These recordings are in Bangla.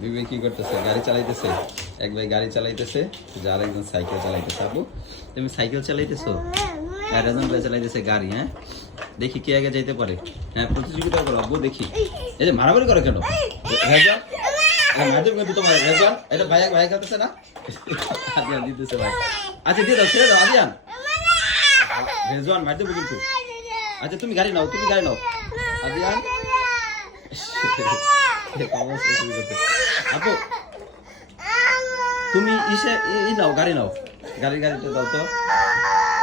দুই ভাই কি করতেছে? গাড়ি চালাইতেছে। এক ভাই গাড়ি চালাইতেছে, যে আরেকজন সাইকেল চালাইতেছে। আপু তুমি সাইকেল চালাইতেছো, আর একজন ভাই চালাইতেছে গাড়ি। হ্যাঁ, দেখি কে আগে যাইতে পারে। হ্যাঁ, প্রতিযোগিতা করো আব্বু, দেখি। এই যে মারামারি করো কেন? রেজান, মারতে কিন্তু তোমার রেজান, এটা ভাই ভাই করতেছে না? আদিয়ান দিতেছে ভাই। আচ্ছা দিয়ে দাও, ছেড়ে দাও আদিয়ান। রেজান মারতে কিন্তু। আচ্ছা তুমি গাড়ি নাও, তুমি গাড়ি নাও আদিয়ান। আপু তুমি নাও, গাড়ি নাও, গাড়িটা দাও তো।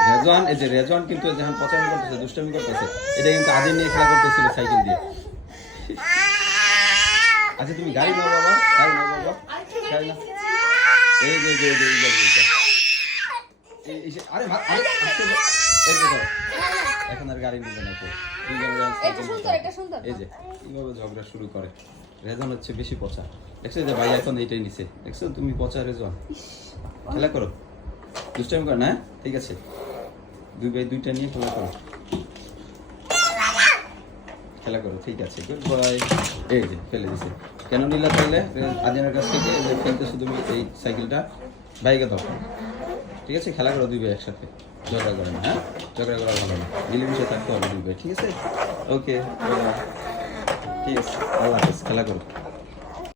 রেজওয়ান, এই যে রেজওয়ান কিন্তু যখন পচামি করতেছে, দুষ্টামি করতেছে, এটা কিন্তু আদিন নিয়ে খেলা করতেছিল সাইকেল দিয়ে। আচ্ছা তুমি গাড়ি নাও বাবা, গাড়ি নাও বাবা, গাড়ি নাও। এই যে আরে এখন আর গাড়ি নিবে না। এই যে কিভাবে ঝগড়া শুরু করে। রেজন হচ্ছে বেশি পচা। দেখছো যে ভাই এখন এইটাই নিছে, দেখছো তুমি পচা রেজন। খেলা করো, দুষ্টামি করো না? ঠিক আছে, দুই ভাই দুইটা নিয়ে খেলা করো, খেলা করো। ঠিক আছে, গুড বাই। এই যে ফেলে দিছে। কেন নিলা তাহলে আদিনের কাছ থেকে? ফেলতেছো তুমি এই সাইকেলটা, বাইকে দাও। ঠিক আছে, খেলা করো দুই ভাই একসাথে, ঝগড়া করো না। হ্যাঁ, ঝগড়া করা ভালো না, মিলেমিশে থাকতে হবে দুই ভাই। ঠিক আছে, ওকে, ঠিক আছে, আল্লাহ হাফেজ, খেলা করো।